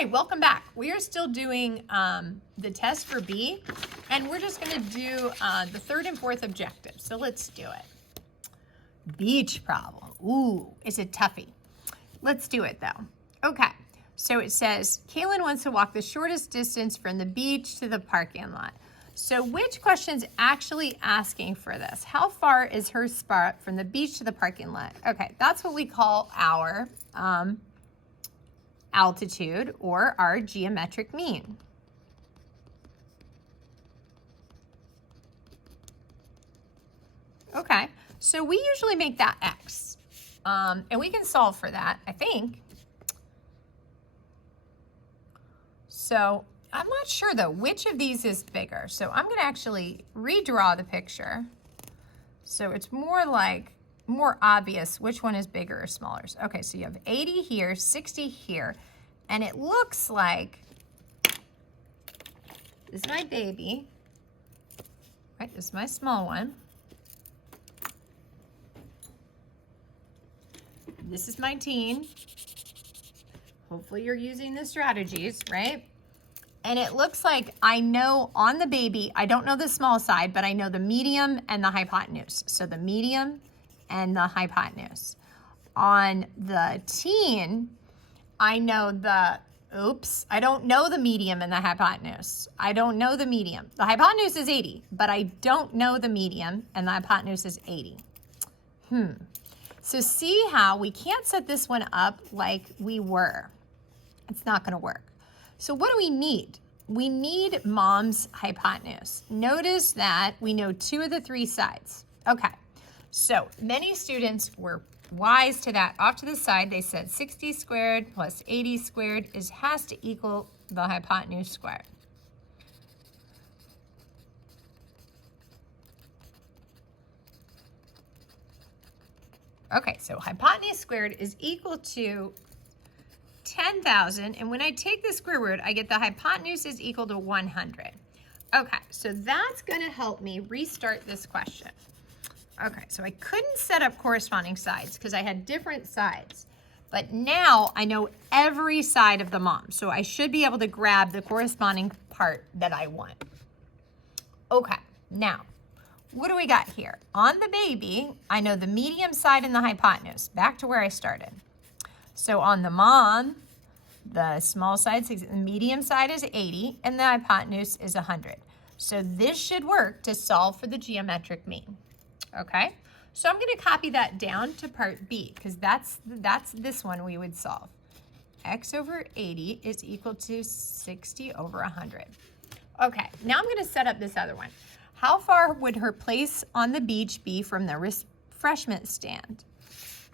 Hi, welcome back. We are still doing the test for B, and we're just going to do the third and fourth objectives. So let's do it. Beach problem. Ooh, it's a toughie. Let's do it though. Okay, so it says, Kaylin wants to walk the shortest distance from the beach to the parking lot. So which question's actually asking for this? How far is her spot from the beach to the parking lot? Okay, that's what we call our altitude or our geometric mean. Okay, so we usually make that X. And we can solve for that, I think. So I'm not sure though, which of these is bigger. So I'm gonna actually redraw the picture. So it's more obvious which one is bigger or smaller. Okay, so you have 80 here, 60 here, and it looks like this is my baby, right? This is my small one. This is my teen. Hopefully you're using the strategies, right? And it looks like I know on the baby, I don't know the small side, but I know the medium and the hypotenuse. So the medium and the hypotenuse. On the teen, I know I don't know the medium and the hypotenuse. I don't know the medium. The hypotenuse is 80, but I don't know the medium and the hypotenuse is 80. So see how we can't set this one up like we were. It's not gonna work. So what do we need? We need mom's hypotenuse. Notice that we know 2 of the 3 sides. Okay, so many students were wise to that. Off to the side, they said 60 squared plus 80 squared has to equal the hypotenuse squared. Okay, so hypotenuse squared is equal to 10,000, and when I take the square root, I get the hypotenuse is equal to 100. Okay, so that's gonna help me restart this question. Okay, so I couldn't set up corresponding sides because I had different sides, but now I know every side of the mom, so I should be able to grab the corresponding part that I want. Okay, now, what do we got here? On the baby, I know the medium side and the hypotenuse, back to where I started. So on the mom, the small side, the medium side is 80, and the hypotenuse is 100. So this should work to solve for the geometric mean, okay? So I'm gonna copy that down to part B, because that's this one we would solve. X over 80 is equal to 60 over 100. Okay, now I'm gonna set up this other one. How far would her place on the beach be from the refreshment stand?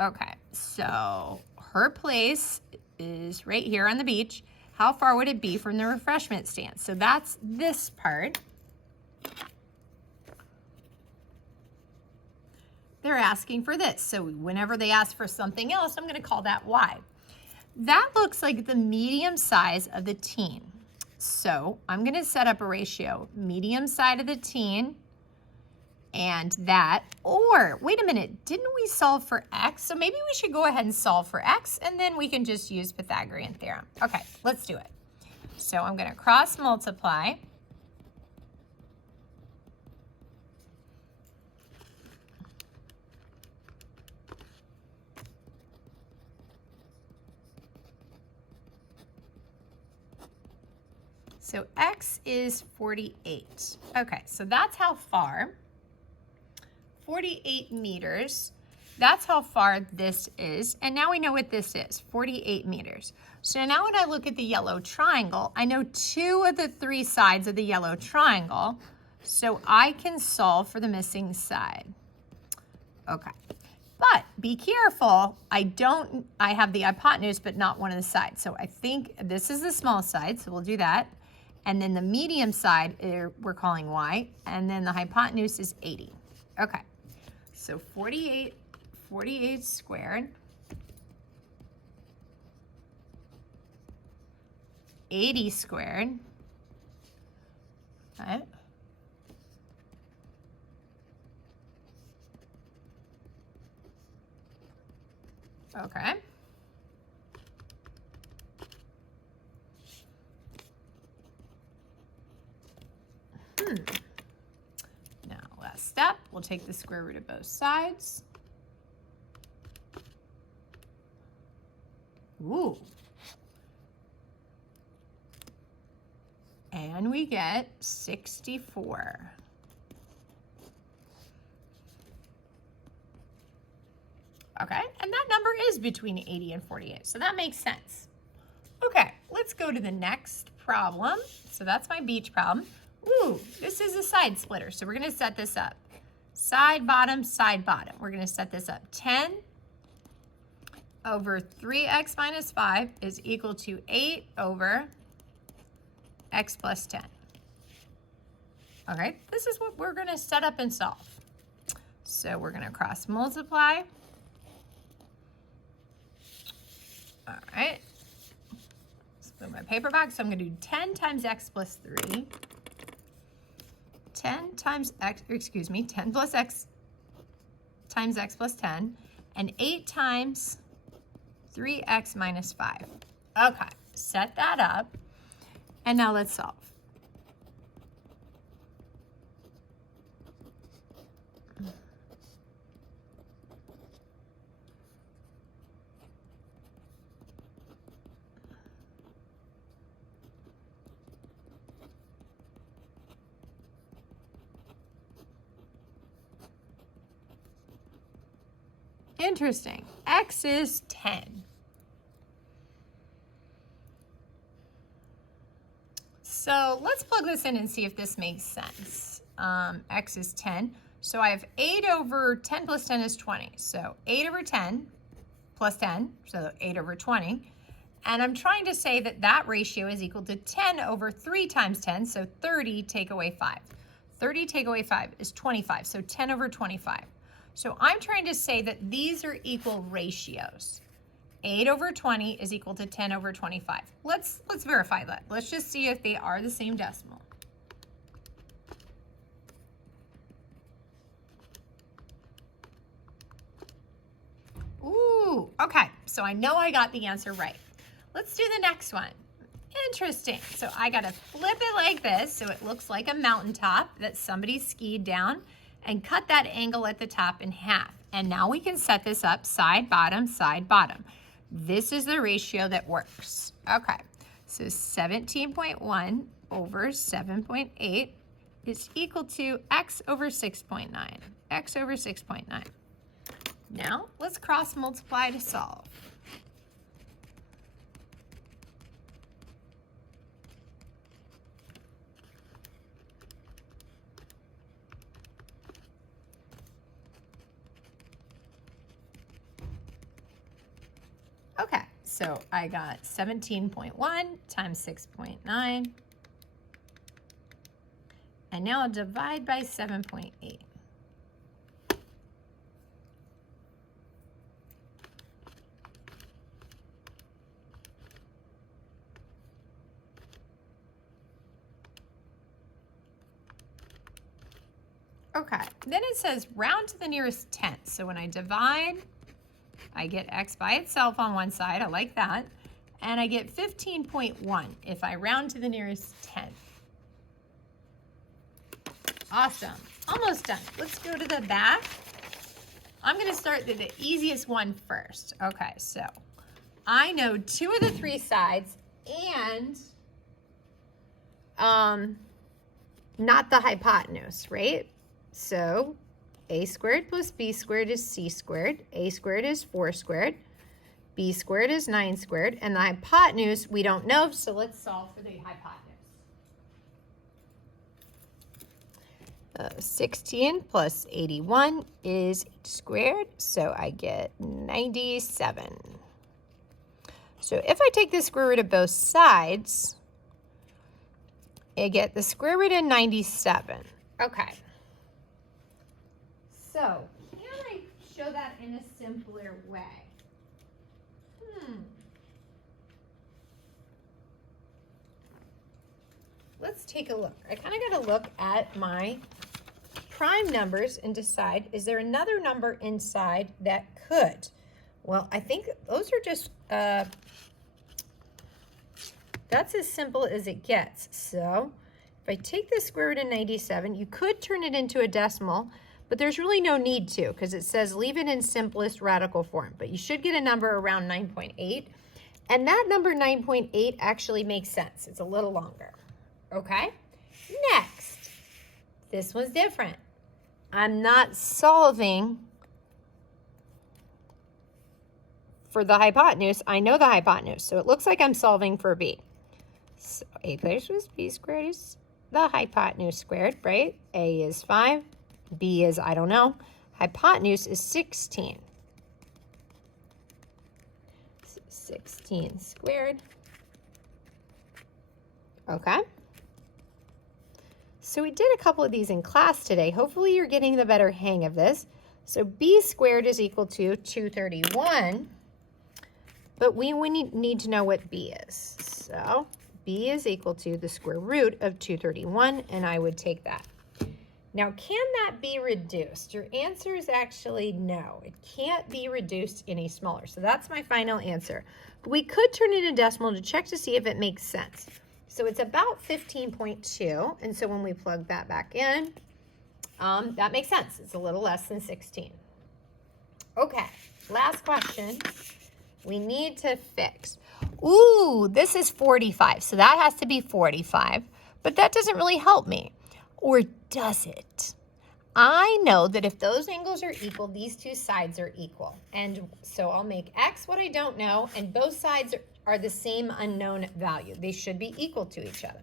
Okay, so her place is right here on the beach. How far would it be from the refreshment stand? So that's this part. They're asking for this. So whenever they ask for something else, I'm gonna call that Y. That looks like the medium size of the teen. So I'm gonna set up a ratio, medium side of the teen and that, or wait a minute, didn't we solve for X? So maybe we should go ahead and solve for X and then we can just use Pythagorean theorem. Okay, let's do it. So I'm gonna cross multiply. So X is 48. Okay, so that's how far. 48 meters, that's how far this is. And now we know what this is, 48 meters. So now when I look at the yellow triangle, I know 2 of the 3 sides of the yellow triangle, so I can solve for the missing side. Okay, but be careful, I have the hypotenuse, but not one of the sides. So I think this is the small side, so we'll do that. And then the medium side, we're calling Y, and then the hypotenuse is 80. Okay. So 48 squared, 80 squared, right? Okay. Now, last step, we'll take the square root of both sides. Ooh. And we get 64. Okay, and that number is between 80 and 48, so that makes sense. Okay, let's go to the next problem. So that's my beach problem. Ooh, this is a side splitter, so we're gonna set this up. Side, bottom, side, bottom. We're gonna set this up. 10 over 3x minus 5 is equal to 8 over x plus 10. All right, this is what we're gonna set up and solve. So we're gonna cross multiply. All right, let's put my paper back. So I'm gonna do 10 times x plus 3. 10 times x, 10 plus x times x plus 10, and 8 times 3x minus 5. Okay, set that up, and now let's solve. Interesting. X is 10. So let's plug this in and see if this makes sense. X is 10. So I have 8 over 10 plus 10 is 20. So 8 over 10 plus 10, so 8 over 20. And I'm trying to say that that ratio is equal to 10 over 3 times 10, so 30 take away 5. 30 take away 5 is 25, so 10 over 25. So I'm trying to say that these are equal ratios. 8 over 20 is equal to 10 over 25. Let's verify that. Let's just see if they are the same decimal. Ooh, okay, so I know I got the answer right. Let's do the next one. Interesting. So I gotta flip it like this so it looks like a mountaintop that somebody skied down, and cut that angle at the top in half. And now we can set this up side, bottom, side, bottom. This is the ratio that works. Okay, so 17.1 over 7.8 is equal to x over 6.9. X over 6.9. Now let's cross multiply to solve. Okay, so I got 17.1 times 6.9. And now I'll divide by 7.8. Okay, then it says round to the nearest tenth. So when I divide, I get x by itself on one side, I like that, and I get 15.1 if I round to the nearest tenth. Awesome, almost done. Let's go to the back. I'm gonna start with the easiest one first. Okay, so I know 2 of the 3 sides and not the hypotenuse, right? So a squared plus b squared is c squared, a squared is 4 squared, b squared is 9 squared, and the hypotenuse we don't know, so let's solve for the hypotenuse. 16 plus 81 is 8 squared, so I get 97. So if I take the square root of both sides, I get the square root of 97. Okay. So, can I show that in a simpler way? Let's take a look. I kind of got to look at my prime numbers and decide, is there another number inside that could? Well, I think those are just, that's as simple as it gets. So, if I take the square root of 97, you could turn it into a decimal, but there's really no need to because it says leave it in simplest radical form. But you should get a number around 9.8. And that number 9.8 actually makes sense. It's a little longer. Okay? Next, this one's different. I'm not solving for the hypotenuse. I know the hypotenuse, so it looks like I'm solving for b. So a plus b squared is the hypotenuse squared, right? A is 5, b is, I don't know. Hypotenuse is 16. 16 squared. Okay. So we did a couple of these in class today. Hopefully you're getting the better hang of this. So b squared is equal to 231, but we need to know what b is. So b is equal to the square root of 231, and I would take that. Now, can that be reduced? Your answer is actually no. It can't be reduced any smaller. So that's my final answer. But we could turn it into decimal to check to see if it makes sense. So it's about 15.2. And so when we plug that back in, that makes sense. It's a little less than 16. Okay, last question. We need to fix. Ooh, this is 45. So that has to be 45. But that doesn't really help me. Or does it? I know that if those angles are equal, these two sides are equal. And so I'll make x what I don't know, and both sides are the same unknown value. They should be equal to each other.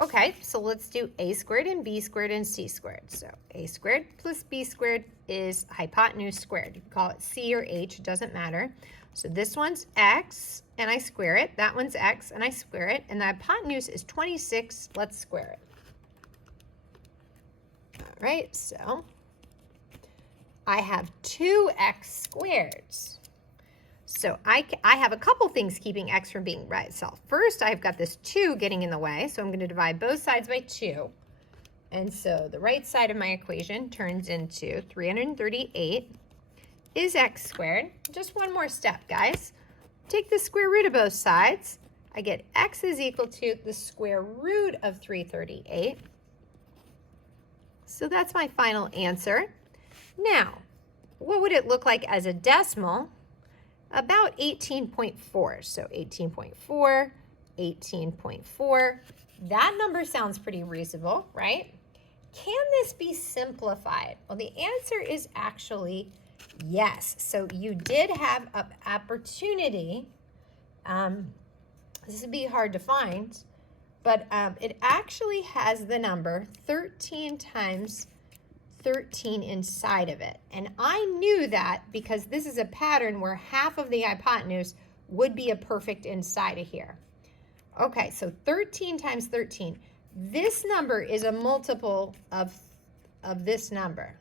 Okay, so let's do a squared and b squared and c squared. So a squared plus b squared is hypotenuse squared. You can call it c or h, it doesn't matter. So this one's x, and I square it. That one's x, and I square it. And the hypotenuse is 26. Let's square it. All right, so I have 2x squareds. So I have a couple things keeping x from being by itself. First, I've got this 2 getting in the way, so I'm going to divide both sides by 2. And so the right side of my equation turns into 338 is x squared. Just one more step, guys. Take the square root of both sides. I get x is equal to the square root of 338. So that's my final answer. Now, what would it look like as a decimal? About 18.4. So 18.4, 18.4. That number sounds pretty reasonable, right? Can this be simplified? Well, the answer is actually yes. So you did have an opportunity. This would be hard to find. But it actually has the number 13 times 13 inside of it. And I knew that because this is a pattern where half of the hypotenuse would be a perfect inside of here. Okay, so 13 times 13. This number is a multiple of this number.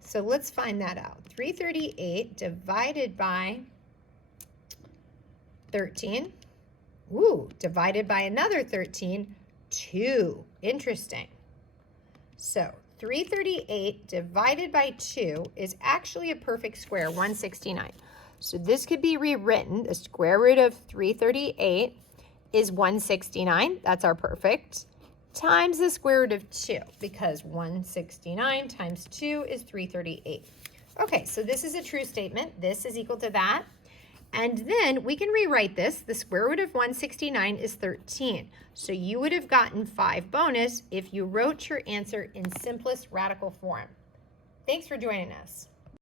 So let's find that out. 338 divided by 13. Ooh, divided by another 13, 2. Interesting. So 338 divided by 2 is actually a perfect square, 169. So this could be rewritten. The square root of 338 is 169. That's our perfect. Times the square root of 2, because 169 times 2 is 338. Okay, so this is a true statement. This is equal to that. And then we can rewrite this. The square root of 169 is 13. So you would have gotten 5 bonus if you wrote your answer in simplest radical form. Thanks for joining us.